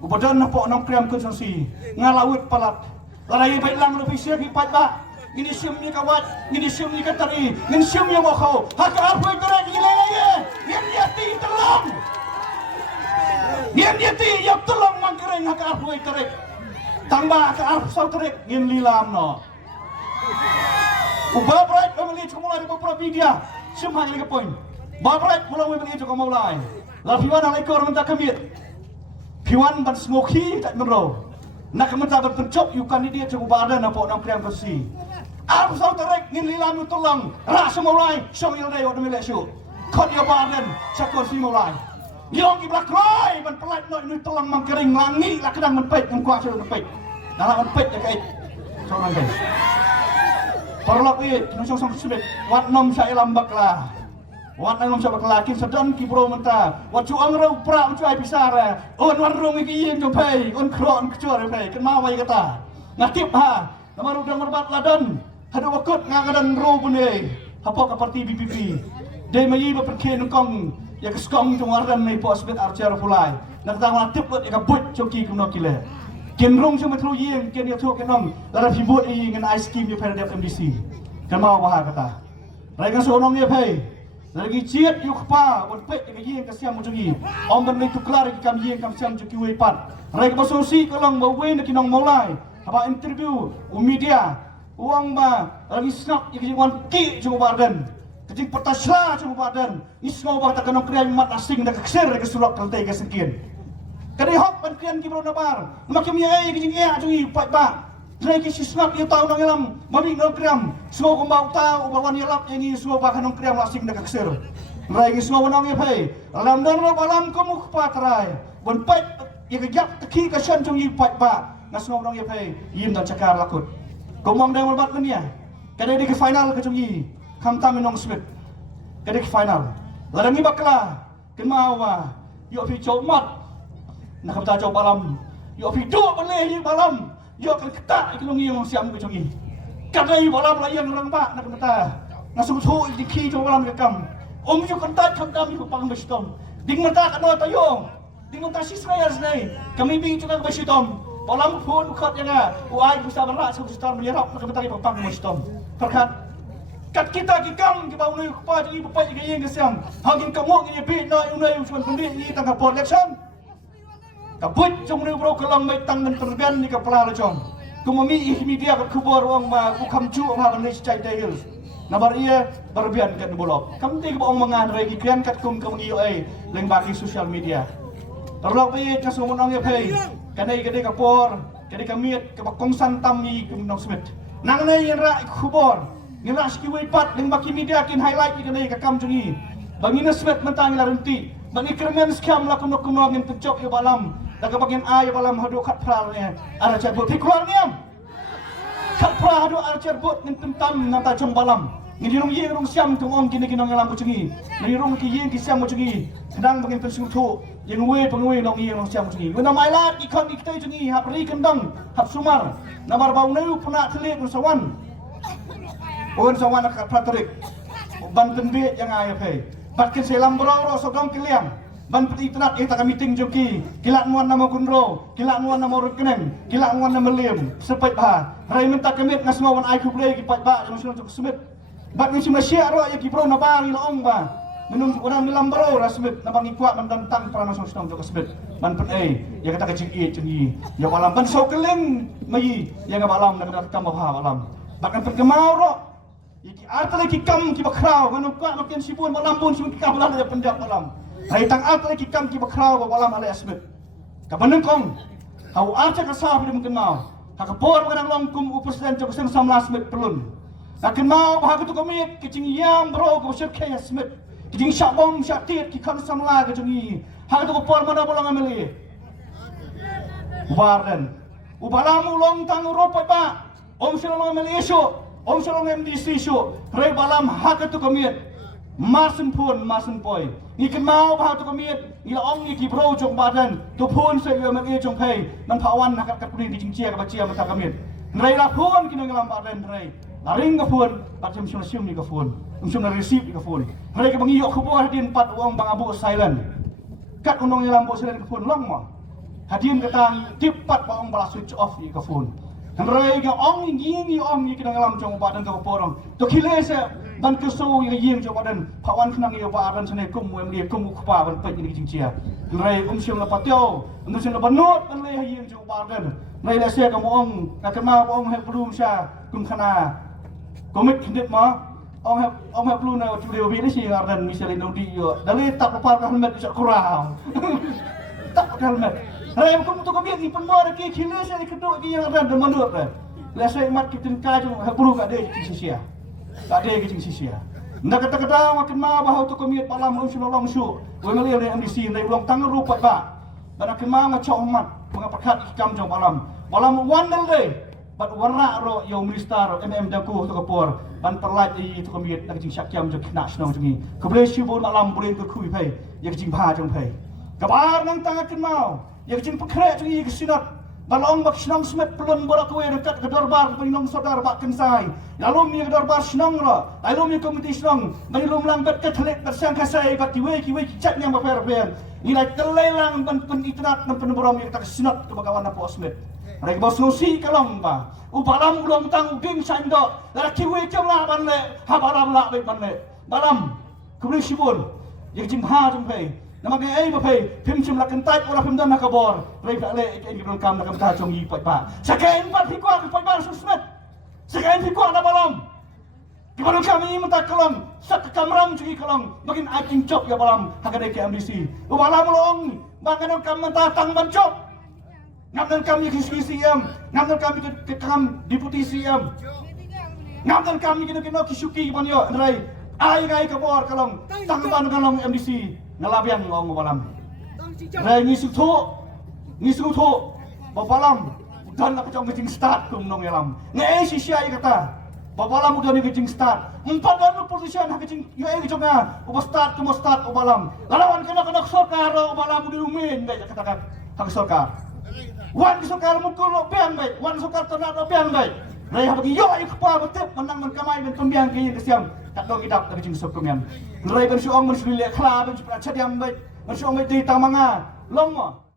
Ubadan na po ng kriyam konsansi, ngalawit palat. Laray ba't lang rupisi kipat ba? Ginisium niya kawat, ginisium niya katari, ginisium niya wakaw. Haka-arpoy tarak, gilalaya! Yan yati talang! Yan yati, yak talang mangkering haka-arpoy tarik. Tamba haka-arpoy tarik, ginlilam no. Ubabrait, pemilit kumulay ng beberapa media. Siyempre ka point. Babrait, mulai pemilit kumulay. Lapiwan halay ko ramang takamit. Piwan ban smoky tak nero. Nak mentar berpencop you kandidat cukup badan apa nak kriam besi. Arab sau terek ngin lilam tulang. Rak semulai syong ilai od milek syuk. Kot yo badan cakor si mulai. Gilong ki blak roi ban pelat noi nu tulang mangkering langi lah kedang menpet ngam kuat syuk menpet. Dalam menpet ya kait. Soalan guys. Perlok ni nusong sebet wat nom saya lambak lah. Wat nom saya bakal sedon ki bro menta. Wat cuang rau pra cuai pisara. On wan rong iki yen jo pai, on kron kecor pai. Ken mawai kata. Ngatip ha. Nama udang merbat ladon. Hadu wakut ngagadan ro bune. Hapo ka parti BPP. Dei mayi ba perken kong ya keskong jong wardan nei po sebet archer fulai. Nak tang latip lot ya but coki kuno kile. Ken rong sama tru yen ken ya tu kenong. Lara fibut i ngan ice cream ya pada MDC. Ken mau bah kata. Rai kan sonong ya pai. Lagi ciat yuk pa, buat pek dengan yang kasihan macam ni. Om benda itu kelar kita yang kasihan macam kiwai pat. Mereka bersolusi kalau bawa nak kinong mulai. Apa interview, media, uang ba, lagi snap yang kiwan ki cukup badan. Kecik petaslah cukup badan. Ismau bah tak kenong krian mat asing dah keser ke surat kaltai ke sekian. Kali hok ban krian kibro nabar. Macam ni ay kecik ya cuy pat ba. Lagi si snap dia tahu nang elam, mami nang kriam. Semua kumbau tahu bawan yelap yang ini semua bahkan nang kriam lasing dah keser. Lagi semua nang ye pai. Alam dan alam kamu patrai. Bon pat ye kejap teki kasian cung ye pat ba. Ngas semua nang ye pai. Yim dan cakar lakut. Komong dah merbat dunia. Kada di ke final ke cung ye. Kam tam nong smith. Kada ke final. Ladang ni bakla. Kemawa. Yo fi comat. Nak kata coba alam. Yo fi do boleh ye balam. Yo kan ketak iklong yang siam ke congi. Kadai bola pelayan orang pak nak kata. Nasuk thu di ki to balam kekam. Om yo kentat kami ko pang bestom. Ding mata kan no tayo. Ding mata si saya senai. Kami bi juga ke bestom. Bolam phun khot yang ah. Uai bisa berak so bestom menyerap nak kata pang bestom. Perkat kat kita ki kam ki bau ni pa di pepai ke yang siam. Hangin kamu ni bi no unai usuan pendit ni tangga por election. Kabut jong ni bro kelang mai tangan terbian ni kepala lacong. Kumami media kat kubur wang ma ku kamcu ma ban ni cai dayil. Nabar ia berbian kat bolok. Kam ti bong mangan regi krian kat kum kum iyo ai leng bagi social media. Terlok bai ka sumun ong ye pai. Kanai gede kapor, gede kamiet ke bakong santam ni kum nong smith. Nang nei ra kubur. Ngila skiwai pat leng bagi media kin highlight ni kanai ka kam jungi. Bangina smith mentang la renti. Bangi kremen skam la kuno kuno ngin pencok yo balam. Daga bagian air balam hadu kat pral ni. Ara cerbut keluar ni am. Kat pral hadu ara cerbut ngin tentam nata jong balam. Ngin rong ye rong siam tung om kini kinong ngalam bucengi. Ngin rong ki ye ki siam bucengi. Kedang bagian pensu tu yang we pengwe rong ye rong siam bucengi. Guna mailat ikon iktai jungi hap ri kendang hap sumar. Namar bau neu puna telik sawan. On sawan kat pratrik. Ban pendek yang ayah pai. Batkin selam bro sogong kiliam. Ban peti tenat tak meeting joki. Kilat muan nama kunro, kilat muan nama rukenen, kilat muan nama liam. Sepait bah. Rai minta kemit ngas mawan ai kublei ki pat ba jam sunan tuk smit. Bat ni cuma sia ro ya ki bro na bari laong ba. Menung orang nilam bro rasmit na bangi kuat mendantang prana sunan tuk smit. Ban pen ya kata kecil cengi. Ya malam ban so keleng mai ya ngabalam na kam ba malam. Bahkan perkemau ro iki arta lagi kam ki bakrau kan kuat makin sibun malam pun sibun ka bulan ya penjak malam. Hai tang arta lagi kam ki bakrau malam ale asbet. Ka banengkong hau arta ka sa bi mungkin mau. Ha ka por kadang longkum presiden jok sen 19 met pelun. Akan mau bah tu kami kecing yang bro ko syek kaya smit. Kecing syabong syatit ki kan samla ke jungi. Ha tu ko por mana bolong ameli. Warden. Ubalamu long tang ropai ba. Om silong ameli isu. Om Salong MDC show, Ray Balam hak tu kamiet, masen poi. Ni kenal bah tu kamiet, ni la ong ni ki bro jong badan, tu pun saya yo mek jong pay, nan pawan nak kat kuni di jingcia ka bacia mata kamiet. Ray la pun kini ngalam badan Ray. Laring ka pun, pacem sium ni ka pun, na receive ni ka pun. Ray ka bangi yo ko bo hadin pat uang bang abu silent. Kat unong ngalam bo silent ka pun long mo. hadirin katang tipat ba ong bala switch off ni ka phone Henry ga ong ngi ong ni kinang alam jong badan ka porong to kilese ban ke so yang yeng jong badan pawan knang yo badan sene kum wem ni kum khpa ban pe ni jing chia Henry sim la patyo sim la banot ban le yeng jong badan nei la se ka mo ong ka kema ong he blum sha kum khana komit khindit ma ong he blum na tu de bi ni si garden misal no di yo dali tak pa ka helmet sa kurang tak helmet Rai kum tu kami ni penmor ki kilese ni keduk ki yang ada menurut rai. Lesa mat kita ka jong hebru ka de ki sisia. Ka de ki sisia. Ndak kata-kata makin ma bahau tu kami palam lu long su. We meli ni MDC ni long tang rupat ba. Dan akin ma ngacau mat mengapakat ikam jong palam. Palam wan le. Bat warna ro yo minister daku tu kapor. Ban perlat i tu kami nak jing syakyam jong kena snong jong ni. Keble sibu malam boleh ke kui pai. Ya jing pha jong pai. Kabar nang tang akin mau. Yang jing pekrek jing ke sinat balong bak senang smet pelon borak we dekat ke dorbar peninong saudar bak kensai lalu mi ke dorbar senang ro lalu mi komiti senang bani lum lang bet ke thelek bersang kasai bak ki we chat yang ba fer fer ni lai telelang ban pen itrat nan pen borom yang tak sinat ke bagawan apa smet rek bos nusi kalong ba ubalam ulong tang ging sando la ki we jam la ban le ha balam la be ban le balam kubli sibul yang jing ha jong pe nama ke ai ba phei phim chim la kan tai ora phim dan nakabor rei ba le ai ni kam na kam ta chong yi pai pa sakain pat fikwa ke pai ba susmet sakain fikwa na balam di balam kami mata kolom sak kamram chugi kolom bagin acting chop ya balam hagade ke MDC u balam long bagan kam mata tang ban chop ngamdan kami ke CM ngamdan kami ke kam deputi CM ngamdan kami ke ki suki banyo rei ai gai kabor kolom tang ban kolom MDC ngalabian ngong balam rai ni sutu babalam dan nak jong kecing start kum nong yalam ngai si sia kata babalam udah ni kecing start 40 position ha kecing yo ai jonga uba start kum start babalam lawan kena sorkar babalam udah umin bae katakan hak sorkar wan sorkar mukul pian bae wan sorkar tanah pian bae rai ha bagi yo ai kpa betep menang men kamai men pembiang ke kesiam tak dong idap tak kecing sok kumian rai ben suong men suli khla ben chadiam bae men suong bae di tamanga long mo